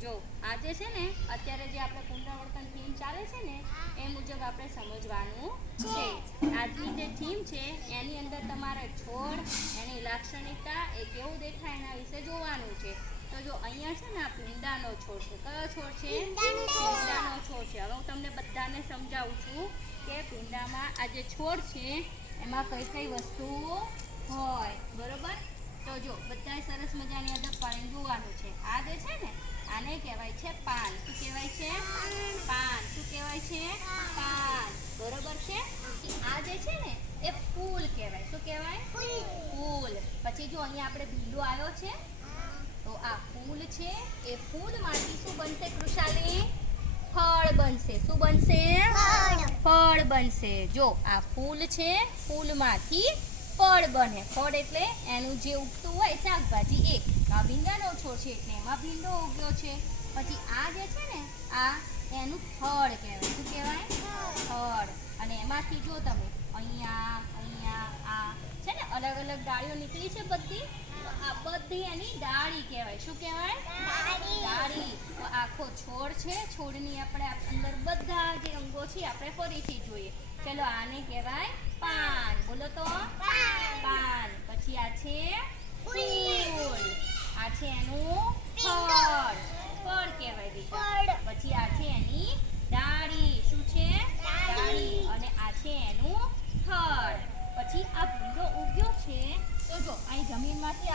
જો આજે છે ને, અત્યારે જે આપણે પુનરાવર્તન થીમ ચાલે છે ને, એ મુજબ આપણે સમજવાનું છે. આજની જે થીમ છે, એની અંદર તમારે છોડ, એની લાક્ષણિકતા, એ કેવું દેખાય એના વિશે જોવાનું છે. તો જો અહીંયા છે ને, આ ભીંડાનો છોડ છે. કયો છોડ છે? ભીંડાનો છોડ. છે. હું તમને બધાને સમજાવું છું કે ભીંડામાં આ જે છોડ છે, એમાં કઈ કઈ વસ્તુઓ હોય. બરોબર? તો જો બધાય સરસ મજાની અંદર પાણી જોવાનું છે. આ જે છે ને આને કહેવાય છે પાન. શું કહેવાય છે? પાન. શું કહેવાય છે? પાન. બરોબર છે? આ જે છે ને એ ફૂલ કહેવાય. શું કહેવાય? ફૂલ. પછી જો અહીંયા આપણે ભીંડો આવ્યો છે તો આ ફૂલ છે. એ ફૂલમાંથી શું બનશે કૃષાલી? ફળ બનશે. શું બનશે? ફળ. બનશે. જો આ ફૂલ છે ફૂલમાંથી ફળ બને. ફળ એટલે એનું જે ઉગતું હોય શાકભાજી, એક. આ ભીંડાનો છોડ છે એટલે એમાં ભીંડો ઉગ્યો છે. પછી આ જે છે ને, આ એનું ફળ કહેવાય. શું કહેવાય? ફળ. અને એમાંથી જો તમે અહીંયા અહીંયા, આ છે ને અલગ અલગ ડાળીઓ નીકળી છે બધી આ બધી એની ડાળી કહેવાય. શું કહેવાય? તો આખો છોડ છે. છોડની આપણે અંદર બધા જે અંગો છે આપણે ફરીથી જોઈએ. ચલો આને કહેવાય પાન. બોલો તો? પાન. પછી આ છે ફૂલ. આ છે એનું ફળ. ફળ કહેવાય દીકરા પછી આ છે એની ડાળી. શું છે? ડાળી. અને આ છે એનું થડ પછી આ ભીંડો ઉગ્યો છે. તો જો અહીં જમીનમાંથી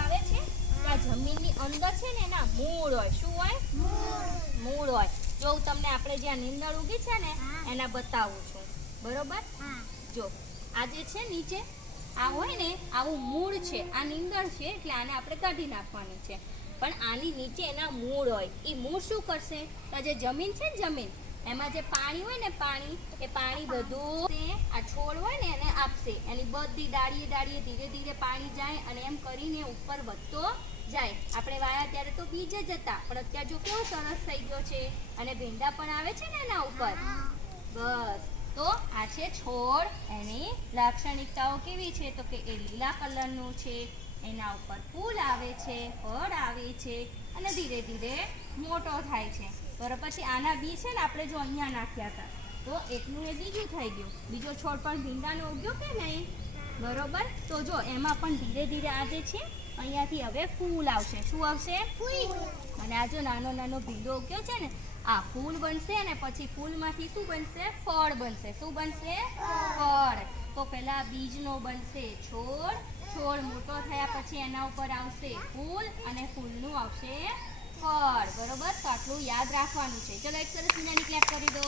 જમીનની અંદર છે ને એના મૂળ હોય. શું હોય? મૂળ હોય. જો હું તમને આપણે જ્યાં નીંદણ ઉગી છે ને એના બતાવું છું. બરોબર? જો આ જે છે નીચે આ હોય ને આવું મૂળ છે. આ નીંદણ છે એટલે આને આપણે કાઢી નાખવાની છે. પણ આની નીચે એના મૂળ હોય. એ મૂળ શું કરશે? તો જે જમીન છે ને જમીન એમાં જે પાણી હોય ને પાણી એ પાણી બધું આ છોડ હોય ને એને આપશે. એની બધી ડાળીએ ડાળીએ ધીરે ધીરે પાણી જાય અને એમ કરીને ઉપર વધતો જાય. આપણે વાયા ત્યારે તો બીજ જ હતા પણ અત્યારે જો કેવો સરસ થઈ ગયો છે. અને ભીંડા પણ આવે છે ને એના ઉપર. બસ. તો આ છે છોડ. એની લાક્ષણિકતાઓ કેવી છે? તો કે એ લીલા કલરનું છે. એના ઉપર ફૂલ આવે છે ફળ આવે છે અને ધીરે ધીરે મોટો થાય છે. બરાબર પછી આના બી છે ને આપણે જો અહીંયા નાખ્યા હતા. તો એટલું એ બીજું થઈ ગયું. બીજો છોડ પણ ભીંડાનો ઉગ્યો કે નહીં? બરોબર? તો જો એમાં પણ ધીરે ધીરે આજે છે અહીંયાથી હવે ફૂલ આવશે. શું આવશે? અને આ જો નાનો નાનો ભીંડો ઉગ્યો છે ને આ ફૂલ બનશે અને પછી ફૂલમાંથી શું બનશે? ફળ બનશે. શું બનશે? ફળ. તો પહેલા બીજનો બનશે છોડ. છોડ મોટો થયા પછી એના ઉપર આવશે ફૂલ અને ફૂલનું આવશે ફળ. બરોબર? તો આટલું યાદ રાખવાનું છે. ચલો એક સરસ મજાની ક્લેપ કરી દો.